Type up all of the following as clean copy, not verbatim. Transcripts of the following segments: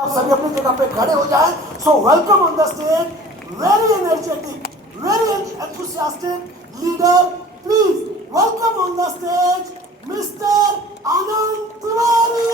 आप सभी अपनी जगह पे खड़े हो जाएं। So welcome on the stage, very energetic, very enthusiastic leader, please welcome on the stage mister Anand Tiwari.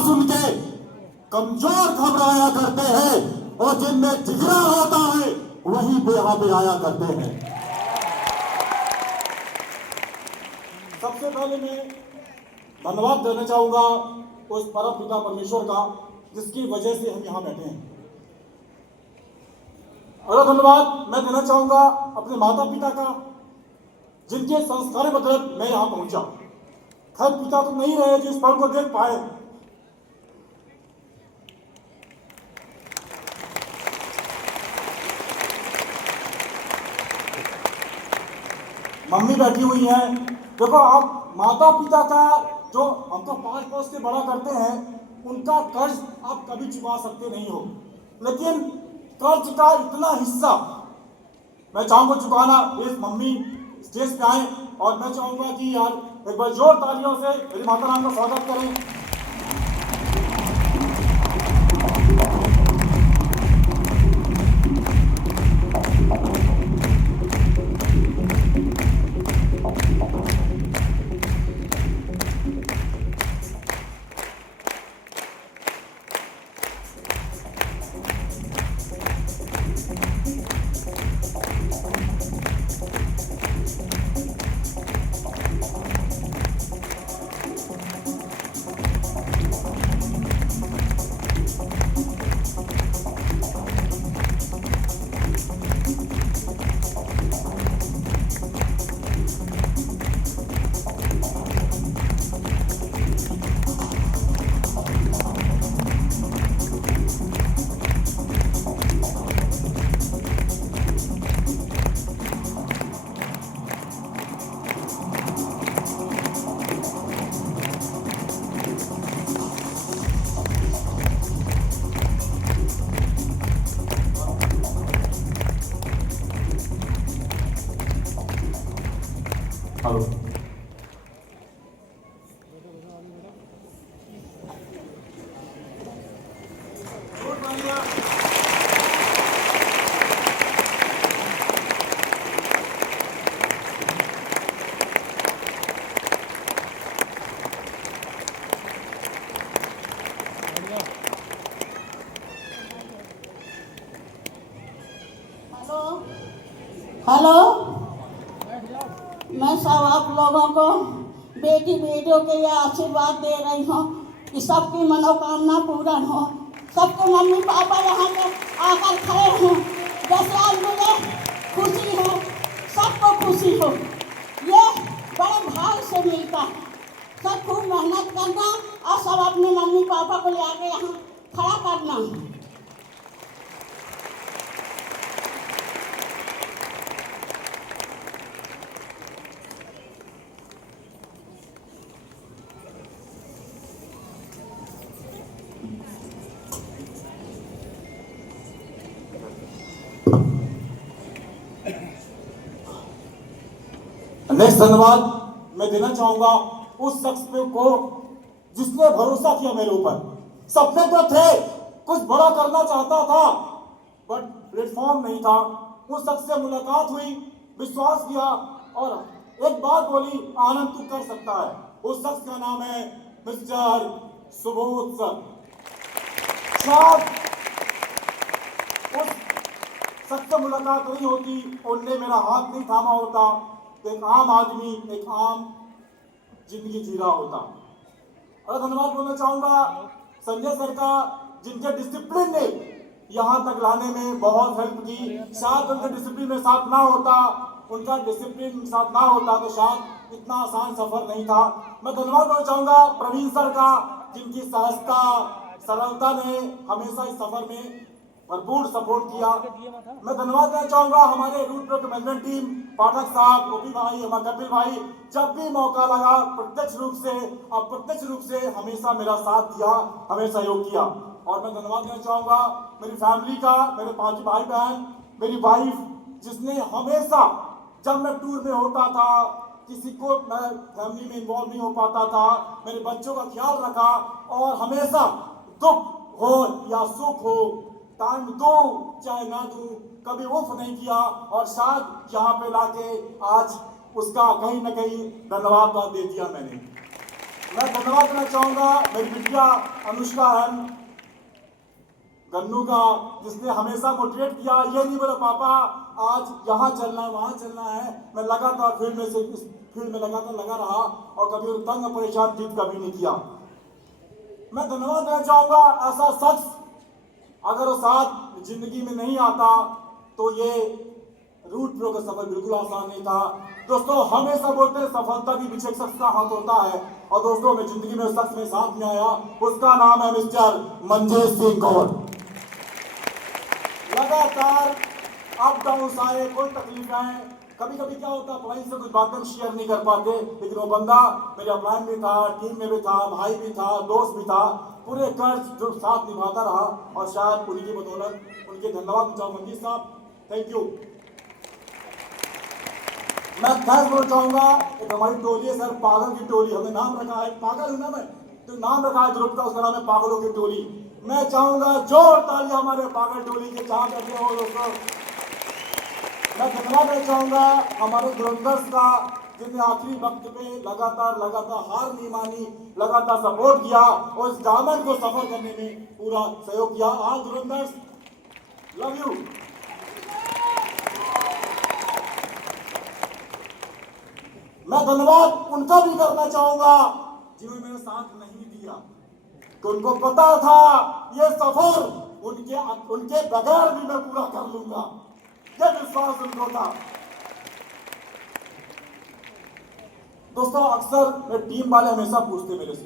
सुन के कमजोर घबराया करते हैं और जिनमें जिगरा होता है वही बेहाबे आया करते हैं। सबसे पहले मैं धन्यवाद देना चाहूंगा उस परम पिता परमेश्वर का जिसकी वजह से हम यहाँ बैठे हैं। अगला धन्यवाद मैं देना चाहूंगा अपने माता पिता का जिनके संस्कार बदौलत मैं यहाँ पहुंचा। खैर पिता तो नहीं रहे जो इस पल को देख पाए, मम्मी बैठी हुई हैं। देखो आप माता पिता का जो हमको पांच पोस के बड़ा करते हैं उनका कर्ज आप कभी चुका सकते नहीं हो, लेकिन कर्ज का इतना हिस्सा मैं चाहूंगा चुकाना। प्लीज मम्मी स्टेज पे आए और मैं चाहूंगा कि यार एक बार जोर तालियों से मेरी माता राम का स्वागत करें। हेलो हेलो, मैं सब आप लोगों को बेटी बेटियों के लिए आशीर्वाद दे रही हूँ कि सबकी मनोकामना पूर्ण हो। सबको मम्मी पापा यहाँ पे आकर खड़े हों, जैसे आज मुझे खुशी हो सबको खुशी हो। ये बड़े भाग से मिलता है। सब खूब मेहनत करना और सब अपने मम्मी पापा को ले आके यहाँ खड़ा करना। नेक्स्ट धन्यवाद मैं देना चाहूंगा उस शख्स को जिसने भरोसा किया मेरे ऊपर। सपने तो थे, कुछ बड़ा करना चाहता था बट प्लेटफॉर्म नहीं था। उस शख्स से मुलाकात हुई, विश्वास किया और एक बात बोली, आनंद तू कर सकता है। उस शख्स का नाम है मिस्टर सुबोध सर। शायद उस सख्त मुलाकात नहीं होती, उनने मेरा हाथ नहीं थामा होता, एक आम आदमी एक आम जिंदगी जी रहा होता। और धन्यवाद बोलना चाहूंगा संजय सर का, जिनके डिसिप्लिन ने यहाँ तक लाने में बहुत हेल्प की। शायद उनके डिसिप्लिन में साथ ना होता, उनका डिसिप्लिन साथ ना होता तो शायद इतना आसान सफर नहीं था। मैं धन्यवाद देना चाहूंगा प्रवीण सर का, जिनकी सहजता सरलता ने हमेशा इस सफर में भरपूर सपोर्ट किया। मैं धन्यवाद देना चाहूंगा हमारे रूट प्रो मैनेजमेंट टीम, पाठक साहब, गोपी भाई, हमारे कपिल भाई, जब भी मौका लगा प्रत्यक्ष रूप से अप्रत्यक्ष रूप से हमेशा मेरा साथ दिया, हमें सहयोग किया। और मैं धन्यवाद देना चाहूंगा मेरी फैमिली का, मेरे 5 भाई बहन, मेरी वाइफ, जिसने हमेशा जब मैं टूर में होता था, किसी को मैं फैमिली में इन्वॉल्व नहीं हो पाता था, मेरे बच्चों का ख्याल रखा और हमेशा दुख हो या सुख हो, टाइम दो चाहे ना दो, कभी उफ नहीं किया। और शायद यहाँ पे लाके आज उसका कहीं ना कहीं धन्यवाद दे दिया मैंने। मैं धन्यवाद देना चाहूंगा मेरी बिटिया अनुष्का है गन्नू का, जिसने हमेशा मोटिवेट किया। ये नहीं बोला पापा आज यहाँ चलना है वहाँ चलना है, मैं लगातार फील्ड में से इस फील्ड में लगातार लगा रहा और कभी तंग परेशान जीत कभी नहीं किया। मैं धन्यवाद देना चाहूंगा ऐसा शख्स, अगर वो साथ जिंदगी में नहीं आता तो ये रूट प्रो का सफर बिल्कुल आसान नहीं था। दोस्तों हमेशा बोलते हैं सफलता के पीछे एक शख्स का हाथ होता है, और दोस्तों मैं जिंदगी में उस शख्स में साथ में आया, उसका नाम है मिस्टर मंजेश सिंह गौर। लगातार अप डाउन आए, कोई तकलीफ आए, कभी कभी क्या होता पढ़ाई से कुछ बातें शेयर नहीं कर पाते, लेकिन वो बंदा मेरे अपलाइन में था, टीम में भी था, भाई भी था, दोस्त भी था, पूरे कर्ज जो साथ निभाता रहा। और शायद उन्हीं की बदौलत उनके धन्यवाद चाहूँ मंजीत साहब, थैंक यू। मैं थैंक्स बोलना चाहूंगा एक हमारी टोली है सर, पागल की टोली, हमने नाम रखा है, पागल हूं ना मैं, तो नाम रखा है ग्रुप का, उसका नाम है पागलों की टोली। मैं चाहूंगा जोर तालियां हमारे पागल टोली के जहां बैठे हो दोस्तों। मैं धन्यवाद देना चाहूंगा हमारे धुरंधर्स का, जिन्हें आखिरी वक्त पे लगातार हार नहीं मानी, लगातार सपोर्ट किया और इस डायमंड को सफर करने में पूरा सहयोग किया। आज धुरंधर्स लव यू। मैं धन्यवाद उनका भी करना चाहूंगा जिन्होंने मेरा साथ नहीं दिया, तो उनको पता था ये सफर उनके बगैर भी मैं पूरा कर लूंगा, ये विश्वास उनको था। दोस्तों अक्सर मेरे टीम वाले हमेशा पूछते मेरे से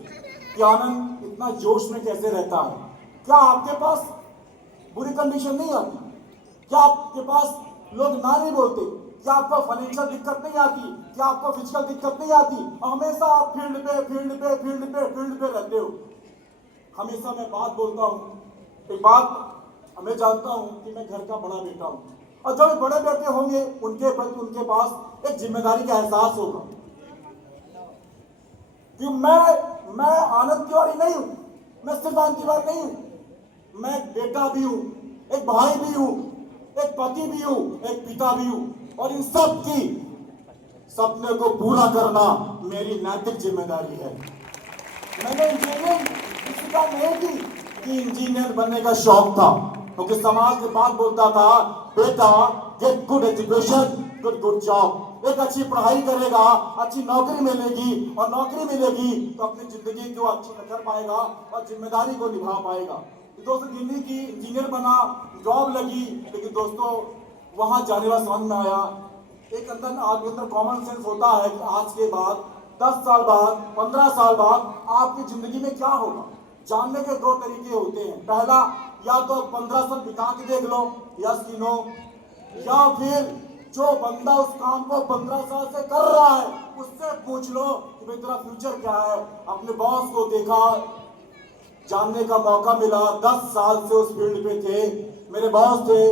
कि आनंद इतना जोश में कैसे रहता है, क्या आपके पास बुरी कंडीशन नहीं आती, क्या आपके पास लोग ना नहीं बोलते, क्या आपको फाइनेंशियल दिक्कत नहीं आती, क्या आपको फिजिकल दिक्कत नहीं आती, हमेशा आप फील्ड पे रहते हो। हमेशा मैं बात बोलता हूँ, एक बात मैं जानता हूँ कि मैं घर का बड़ा बेटा हूँ, और जब बड़े बेटे होंगे उनके प्रति उनके पास एक जिम्मेदारी का एहसास होगा कि मैं आनंद तिवारी नहीं हूँ, मैं सिर्फ आनंद तिवारी नहीं हूँ, मैं एक बेटा भी हूँ, एक भाई भी हूँ, एक पति भी हूँ, एक पिता भी हूँ, और इन सब की सपने को पूरा करना मेरी नैतिक जिम्मेदारी है। मैंने इंजीनियरिंग इसका नहीं की कि इंजीनियर बनने का शौक था, क्योंकि समाज के बात बोलता था बेटा get good education good job, एक अच्छी पढ़ाई करेगा, अच्छी नौकरी मिलेगी, और नौकरी मिलेगी तो अपनी जिंदगी को अच्छी कर पाएगा और जिम्मेदारी को निभा पाएगा। दोस्तों जिंदगी की इंजीनियर बना, जॉब लगी, लेकिन दोस्तों वहां जाने वाला समझ में आया एक अंदर आपके अंदर कॉमन सेंस होता है कि आज के बाद 10 साल बाद 15 साल बाद आपकी जिंदगी में क्या होगा। जानने के 2 तरीके होते हैं, पहला या तो 15 साल बिता के देख लो, यस कि नो, या फिर जो बंदा उस काम को 15 साल से कर रहा है उससे पूछ लो कि भाई तेरा फ्यूचर क्या है। अपने बॉस को देखा, जानने का मौका मिला, 10 साल से उस फील्ड पे थे, मेरे बॉस थे,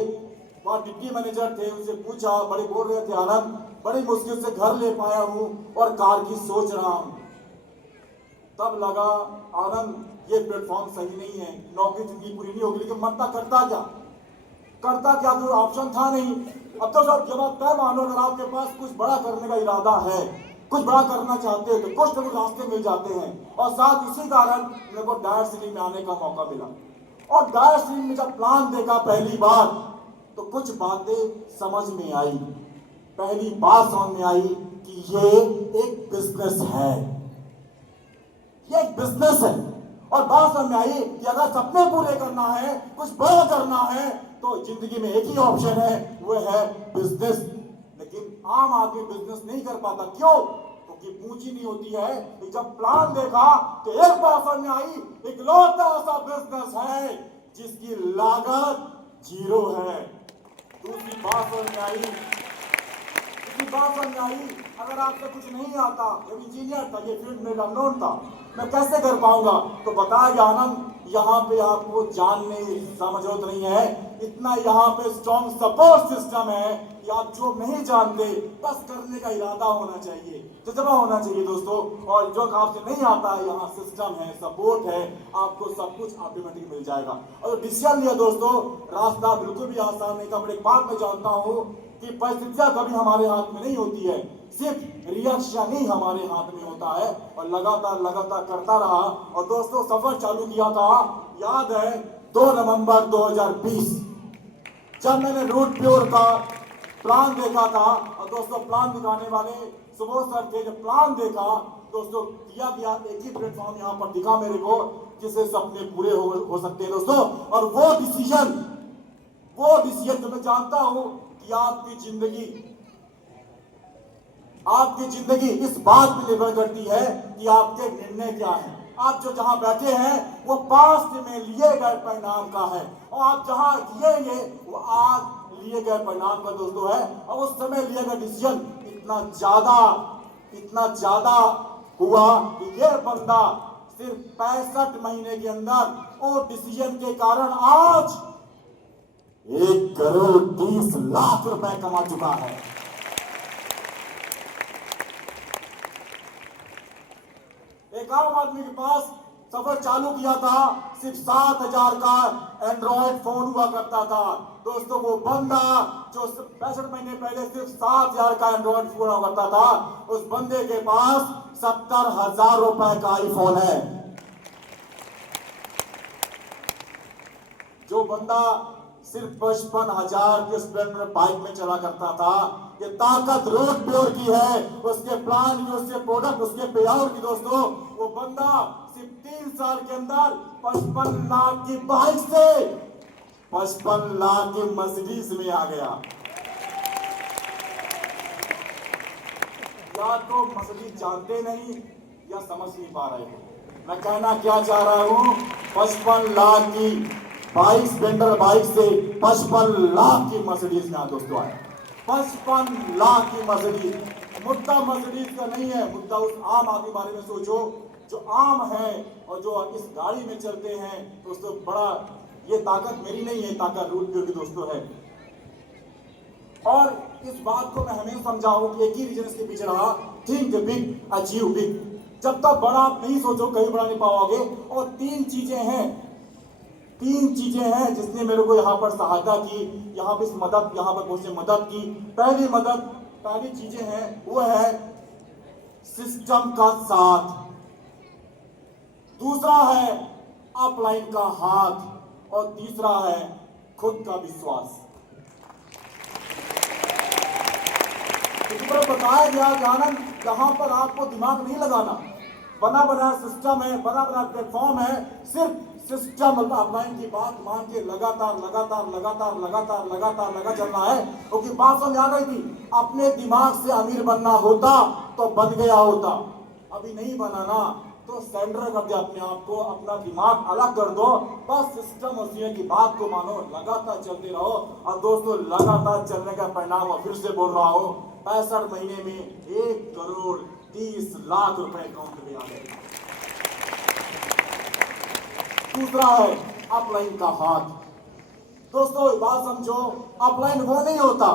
वहाँ डिप्टी मैनेजर थे, उनसे पूछा, बड़े बोल रहे थे आनंद बड़ी मुश्किल से घर ले पाया हूँ और कार की सोच रहा हूँ। तब लगा आनंद ये प्लेटफॉर्म सही नहीं है, नौकरी जिंदगी पूरी नहीं होगी, लेकिन मरता करता क्या, कोई ऑप्शन था नहीं। अब तो जब आप तय मानो अगर आपके पास कुछ बड़ा करने का इरादा है, कुछ बड़ा करना चाहते हैं तो कुछ न कुछ रास्ते मिल जाते हैं, और साथ इसी कारण मेरे को डायर सीलिंग में आने का मौका मिला। और डायर सीलिंग में जब प्लान देखा पहली बार तो कुछ बातें समझ में आई। पहली बात समझ में आई कि ये एक बिजनेस है, ये एक बिजनेस है। और बात समझ में आई कि अगर सपने पूरे करना है, कुछ बड़ा करना है, तो जिंदगी में एक ही ऑप्शन है, वो है बिजनेस। लेकिन आम आदमी बिजनेस नहीं कर पाता। क्यों? क्योंकि पूंजी नहीं होती है। तो जब प्लान देखा तो एक बात समझ में आई, इकलौता ऐसा बिजनेस है जिसकी लागत 0 है। दूसरी बात समझ में आई, अगर आपसे कुछ नहीं आता, जब इंजीनियर था, ये फील्ड में अननोन था, मैं कैसे कर पाऊंगा? तो बताया कि आनंद, यहाँ पे आपको जानने की जरूरत नहीं है, इतना यहाँ पे स्ट्रॉन्ग सपोर्ट सिस्टम है कि आप जो नहीं जानते, बस करने का इरादा होना चाहिए, जज्बा होना चाहिए दोस्तों। और जो आपसे नहीं आता है, यहाँ सिस्टम है, सपोर्ट है, आपको सब कुछ ऑटोमेटिक मिल जाएगा। और डिसीजन लिया दोस्तों, रास्ता बिल्कुल भी आसान नहीं था। मैं एक बात मैं जानता हूँ कि परिस्थितियां कभी हमारे हाथ में नहीं होती है, सिर्फ रिएक्शन ही हमारे हाथ में होता है। और लगातार करता रहा। और दोस्तों सफर चालू किया था, याद है 2 नवंबर 2020, जब मैंने रूट प्योर का प्लान देखा था। और दोस्तों प्लान दिखाने वाले सुबोध सर थे। जब प्लान देखा दोस्तों, किया गया एक ही प्लेटफॉर्म यहाँ पर दिखा मेरे को, जिससे सपने पूरे हो सकते हैं दोस्तों। और वो डिसीजन जो मैं जानता हूं कि आपकी जिंदगी इस बात पे निर्भर करती है कि आपके निर्णय क्या है। आप जो जहां बैठे हैं वो पास्ट में लिए गए परिणाम का है, और आप जहां जिएंगे वो आज लिए गए परिणाम का दोस्तों है। और उस समय लिया गया डिसीजन इतना ज्यादा हुआ कि ये बंदा सिर्फ 65 महीने के अंदर वो डिसीजन के कारण आज 1 करोड़ 30 लाख रुपए कमा चुका है। एक आम आदमी के पास सफर चालू किया था, सिर्फ 7,000 का एंड्रॉइड फोन हुआ करता था दोस्तों। वो बंदा जो 65 महीने पहले सिर्फ 7,000 का एंड्रॉइड फोन हुआ करता था, उस बंदे के पास 70,000 रुपए का आईफोन है। जो बंदा सिर्फ 55,000 के स्प्लेंडर बाइक में चला करता था, ये ताकत रूट प्योर की है, उसके प्लान की, उसके प्रोडक्ट, उसके पे आउट की दोस्तों। वो बंदा सिर्फ 3 साल के अंदर 55 लाख की बाइक से 55 लाख की मर्सिडीज में आ गया। या तो मर्सिडीज जानते नहीं या समझ नहीं पा रहे हो। मैं कहना क्या चाह रहा हूं, 55 लाख की बाइक, स्प्लेंडर बाइक से 55 लाख की मर्सिडीज में दोस्तों आए। 55 लाख की मर्सिडीज। मुद्दा मर्सिडीज का नहीं है, मुद्दा उस आम आदमी बारे में सोचो जो आम है और जो इस गाड़ी में चलते हैं दोस्तों। बड़ा ये ताकत मेरी नहीं है, ताकत रूट प्योर की दोस्तों है। और इस बात को मैं हमें समझाऊं कि एक ही रीजन इसके पीछे रहा, थिंक बिग अचीव बिग। जब तक बड़ा आप नहीं सोचो कहीं बड़ा नहीं पाओगे। और 3 चीजें हैं जिसने मेरे को यहाँ पर सहायता की, यहाँ पर पहुंचने में मदद की। पहली चीजें हैं वो है सिस्टम का साथ, दूसरा है अपलाइन का हाथ, और तीसरा है खुद का विश्वास। बताया गया कि आनंद, यहाँ पर आपको दिमाग नहीं लगाना, बना बनाया सिस्टम है, बना बनाया प्लेटफॉर्म है। सिर्फ सिस्टम अपलाइन की बात मान के लगातार चलना है। क्योंकि बात समझ आ गई थी, अपने दिमाग से अमीर बनना होता तो बन गया होता, अभी नहीं बना ना, तो सेंटर कर दिया अपने आप को, अपना दिमाग अलग कर दो, बस सिस्टम और सीए की बात को मानो, लगातार चलते रहो। और दोस्तों लगातार चलने का परिणाम, और फिर से बोल रहा हूँ, 65 महीने में 1 करोड़ 30 लाख रुपए अकाउंट में आ गए। दूसरा है अपलाइन का हाथ। दोस्तों बात समझो, अपलाइन वो नहीं होता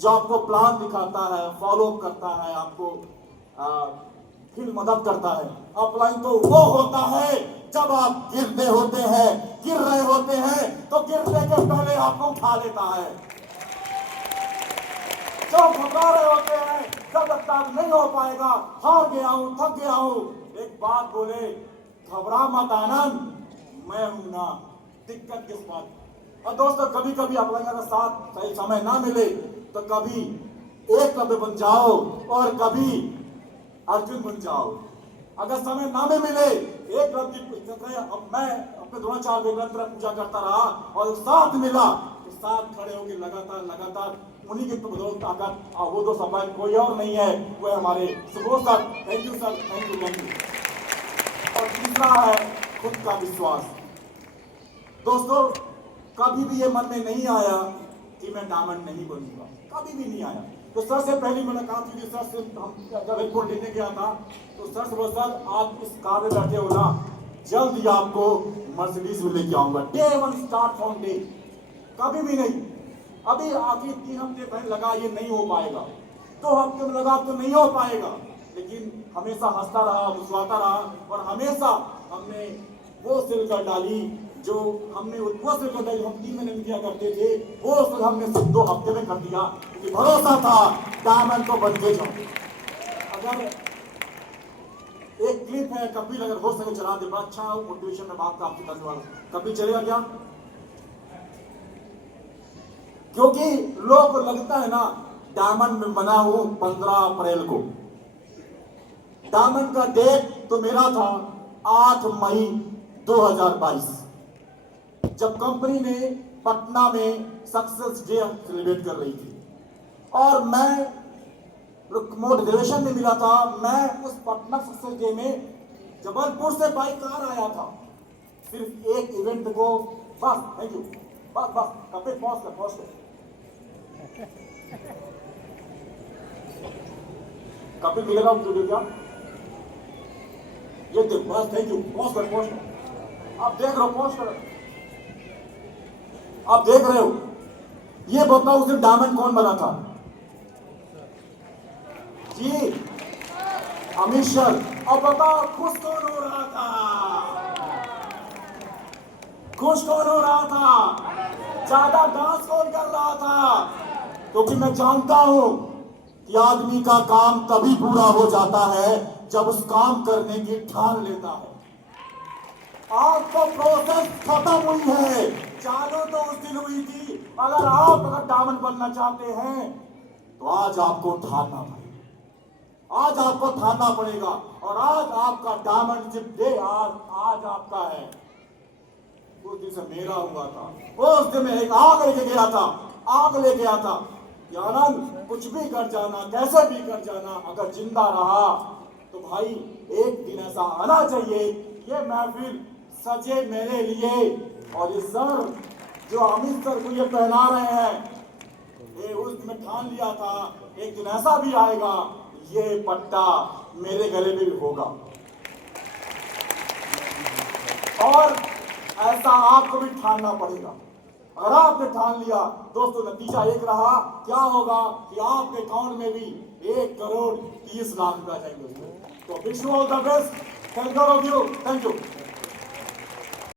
जो आपको प्लान दिखाता है, फॉलो करता है, आपको फिर मदद करता है। अपलाइन तो वो होता है जब आप गिर रहे होते हैं तो गिरने के पहले आपको उठा लेता है। जो घबरा रहे होते हैं, जब लगता नहीं हो पाएगा, हार गया हूं, थक गया हूं, एक बात बोले, घबरा मत आनंद, मैं हूं ना। दिक्कत किस बात? और दोस्तों कभी कभी अपना अगर साथ सही समय ना मिले तो कभी एक कभी बन जाओ और कभी अर्जुन बन जाओ। अगर समय ना में मिले एक रथ की अब मैं अपने द्रोणाचार्य निरंतर पूजा करता रहा और साथ मिला तो साथ खड़े होकर लगातार उन्हीं की बदौलत आकर वो तो सफाई कोई और नहीं है, वो है हमारे Subodh sir. Thank you sir, thank you. और तीसरा है खुद का विश्वास। दोस्तों कभी भी ये मन में नहीं आया कि मैं डायमंड नहीं बनूंगा, कभी भी नहीं आया। तो सर से पहली मुलाकात हुई, सर से हम जब रिपोर्ट लेने गया था तो सर से बोला सर आप इस कार में बैठे हो ना, जल्द ही आपको मर्सिडीज में लेके आऊंगा। Day one start from day, कभी भी नहीं। अभी आखिर 3 हफ्ते पहले लगा ये नहीं हो पाएगा, 2 हफ्ते में लगा तो नहीं हो पाएगा, लेकिन हमेशा हंसता रहा, मुस्कुराता रहा और हमेशा हमने वो सिल कर डाली जो हमने वो सिल कर डाली हम 3 महीने में किया करते थे, वो सिल हमने सिर्फ 2 हफ्ते में कर दिया क्योंकि भरोसा था डायमंड को बन के जाओ। अगर एक क्लिप है कपिल, अगर हो सके चला दे, बड़ा अच्छा मोटिवेशन में बात आपसे करने वाला। कपिल चलेगा क्या? क्योंकि लोग को लगता है ना डायमंड में बना हूं 15 अप्रैल को। डायमंड का डेट तो मेरा था 8 मई 2022, जब कंपनी ने पटना में सक्सेस डे सेलिब्रेट कर रही थी और मैं मोटिवेशन में मिला था। मैं उस पटना सक्सेस डे में जबलपुर से बाइक कार आया था सिर्फ एक इवेंट को। बस थैंक यू, बस कपिल पॉज कर कपिल मिलेगा वीडियो क्या ये देख, बस थैंक यू, पॉज कर। आप देख रहे हो, पॉज करो, आप देख रहे हो। ये बताओ उस दिन डायमंड कौन बना था? जी अमित सर। अब बताओ खुश कौन हो रहा था? खुश कौन हो रहा था? ज्यादा डांस कौन कर रहा था? क्योंकि मैं जानता हूं कि आदमी का काम तभी पूरा हो जाता है जब उस काम करने की ठान लेता है। आज तो प्रोसेस खत्म हुई है, चालू तो उस दिन हुई थी। अगर डायमंड बनना चाहते हैं तो आज आपको ठानना पड़ेगा, आज आपको ठानना पड़ेगा। और आज आपका डायमंड जिप डे आज आपका है। उस दिन से मेरा हुआ था, उस दिन में एक आग लेके गया था कि आनंद कुछ भी कर जाना, कैसे भी कर जाना, अगर जिंदा रहा तो भाई एक दिन ऐसा आना चाहिए ये महफिल सजे मेरे लिए। और ये सर जो अमित सर को ये पहना रहे हैं, ये उस दिन ठान लिया था एक दिन ऐसा भी आएगा ये पट्टा मेरे गले में भी होगा। और ऐसा आपको भी ठानना पड़ेगा। अगर आपने ठान लिया दोस्तों, नतीजा एक रहा, क्या होगा कि आपके अकाउंट में भी 1 करोड़ 30 लाख रुपए आ जाएंगे। तो wish you all the best, thank you.